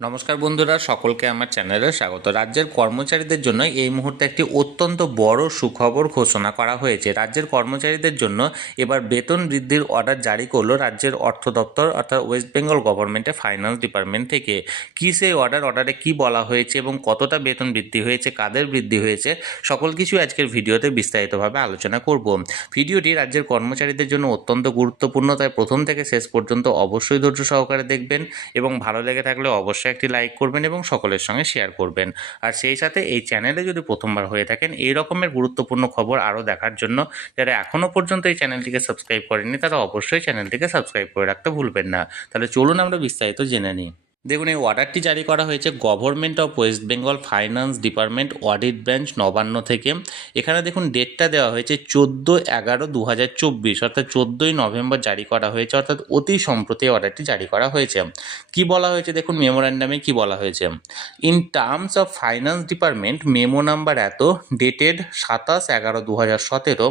নমস্কার বন্ধুরা, সকলকে আমার চ্যানেলে স্বাগত। রাজ্যের কর্মচারীদের জন্য এই মুহূর্তে একটি অত্যন্ত বড় সুখবর ঘোষণা করা হয়েছে। রাজ্যের কর্মচারীদের জন্য এবার বেতন বৃদ্ধির অর্ডার জারি করল রাজ্যের অর্থ দপ্তর, অর্থাৎ ওয়েস্ট বেঙ্গল গভর্নমেন্টের ফাইন্যান্স ডিপার্টমেন্ট থেকে। কী সেই অর্ডার অর্ডারে কি বলা হয়েছে এবং কতটা বেতন বৃদ্ধি হয়েছে, কাদের বৃদ্ধি হয়েছে, সকল কিছু আজকের ভিডিওতে বিস্তারিতভাবে আলোচনা করব। ভিডিওটি রাজ্যের কর্মচারীদের জন্য অত্যন্ত গুরুত্বপূর্ণ, তাই প্রথম থেকে শেষ পর্যন্ত অবশ্যই ধৈর্য সহকারে দেখবেন এবং ভালো লেগে থাকলে অবশ্যই একটি লাইক করবেন এবং সকলের সঙ্গে শেয়ার করবেন। আর সেই সাথে এই চ্যানেলে যদি প্রথমবার হয়ে থাকেন, এই রকমের গুরুত্বপূর্ণ খবর আরও দেখার জন্য যারা এখনও পর্যন্ত এই চ্যানেলটিকে সাবস্ক্রাইব করেননি, তারা অবশ্যই চ্যানেলটিকে সাবস্ক্রাইব করে রাখতে ভুলবেন না। তাহলে চলুন আমরা বিস্তারিত জেনে নিই। দেখুন, এই অর্ডারটি জারি করা হয়েছে government of West Bengal finance department audit branch Nabanna থেকে। এখানে দেখুন ডেটটা দেওয়া হয়েছে চোদ্দ এগারো দু হাজার চব্বিশ, অর্থাৎ চোদ্দোই নভেম্বর জারি করা হয়েছে, অর্থাৎ অতি সম্প্রতি অর্ডারটি জারি করা হয়েছে। কি বলা হয়েছে দেখুন মেমোরান্ডামে কি বলা হয়েছে? In terms of finance department memo number এত ডেটেড সাতাশ এগারো দু হাজার সতেরো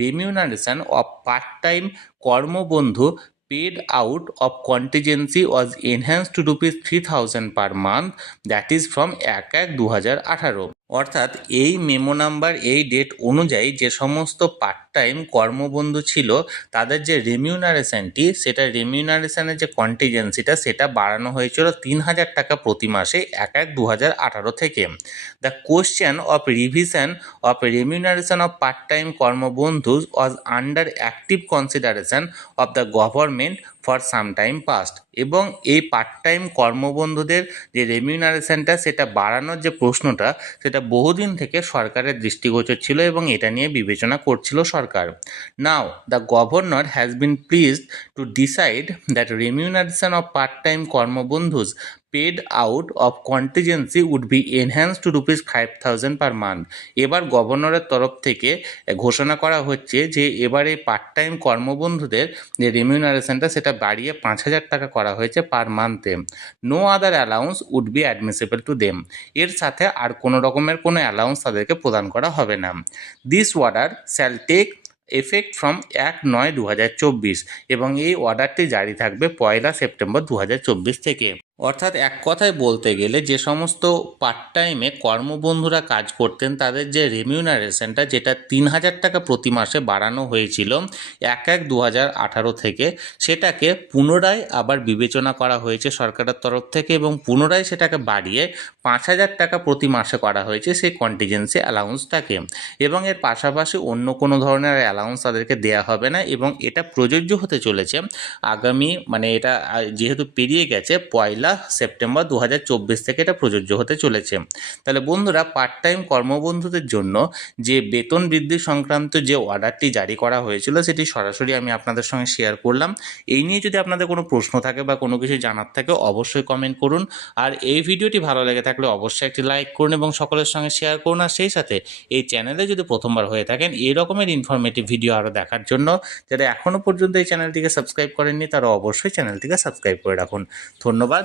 remuneration of part time Karmabandhu paid out of contingency was enhanced to rupees 3000 per month that is from এক এক দু হাজার আঠারো অর্থাৎ এই মেমো নাম্বার, এই ডেট অনুযায়ী যে সমস্ত পার্ট টাইম কর্মবন্ধু ছিল, তাদের যে রেমিউনারেশনটি, সেটা রেমিউনারেশনের যে কন্টিজেন্সিটা সেটা বাড়ানো হয়েছিল তিন হাজার টাকা প্রতি মাসে এক এক দু হাজার আঠারো থেকে। The question of revision of remuneration of part time Karmabandhu was under active consideration of the government for some time past এবং এই পার্ট টাইম কর্মবন্ধুদের যে রেমিউনারেশনটা সেটা বাড়ানোর যে প্রশ্নটা, সেটা বহুদিন থেকে সরকারের দৃষ্টিগোচর ছিল এবং এটা নিয়ে বিবেচনা করছিল সরকার। Now the governor has been pleased to decide that remuneration of part time Karmabandhus paid out of contingency would be enhanced to rupees five thousand per month এবার গভর্নরের তরফ থেকে ঘোষণা করা হচ্ছে যে, এবার পার্ট টাইম কর্মবন্ধুদের যে রেমিউনারেশনটা সেটা বাড়িয়ে পাঁচ হাজার টাকা করা হয়েছে per মান্থে no other allowance would be admissible to them এর সাথে আর কোনো রকমের কোনো অ্যালাউন্স তাদেরকে প্রদান করা হবে না। This order shall take effect from এক নয় দু এবং এই অর্ডারটি জারি থাকবে পয়লা সেপ্টেম্বর দু হাজার চব্বিশ থেকে। অর্থাৎ এক কথায় বলতে গেলে যে সমস্ত পার্ট টাইমে কর্মবন্ধুরা কাজ করতেন, তাদের যে রেমিউনারেশনটা যেটা তিন হাজার টাকা প্রতি মাসে বাড়ানো হয়েছিল, এক এক দু থেকে, সেটাকে পুনরায় আবার বিবেচনা করা হয়েছে সরকারের তরফ থেকে এবং পুনরায় সেটাকে বাড়িয়ে পাঁচ হাজার টাকা প্রতি মাসে করা হয়েছে সেই কন্টিজেন্সি অ্যালাউন্সটাকে এবং এর পাশাপাশি অন্য কোনো ধরনের অ্যালাউন্স তাদেরকে দেওয়া হবে না এবং এটা প্রযোজ্য হতে চলেছে। আগামী মানে এটা যেহেতু পেরিয়ে গেছে, পয়লা সেপ্টেম্বর দু হাজার চব্বিশ থেকে এটা প্রযোজ্য হতে চলেছে। তাহলে বন্ধুরা পার্ট টাইম কর্মবন্ধুদের জন্য যে বেতন বৃদ্ধি সংক্রান্ত যে অর্ডারটি জারি করা হয়েছিল, সেটি সরাসরি আমি আপনাদের সঙ্গে শেয়ার করলাম। এই নিয়ে যদি আপনাদের কোনো প্রশ্ন থাকে বা কোনো কিছু জানার থাকে, অবশ্যই কমেন্ট করুন। আর এই ভিডিওটি ভালো লেগে থাকলে অবশ্যই একটি লাইক করুন এবং সকলের সঙ্গে শেয়ার করুন। আর সেই সাথে এই চ্যানেলে যদি প্রথমবার হয়ে থাকেন, এই রকমের ইনফরমেটিভ ভিডিও আরও দেখার জন্য যারা এখনও পর্যন্ত এই চ্যানেলটিকে সাবস্ক্রাইব করেননি, তারা অবশ্যই চ্যানেলটিকে সাবস্ক্রাইব করে রাখুন। ধন্যবাদ।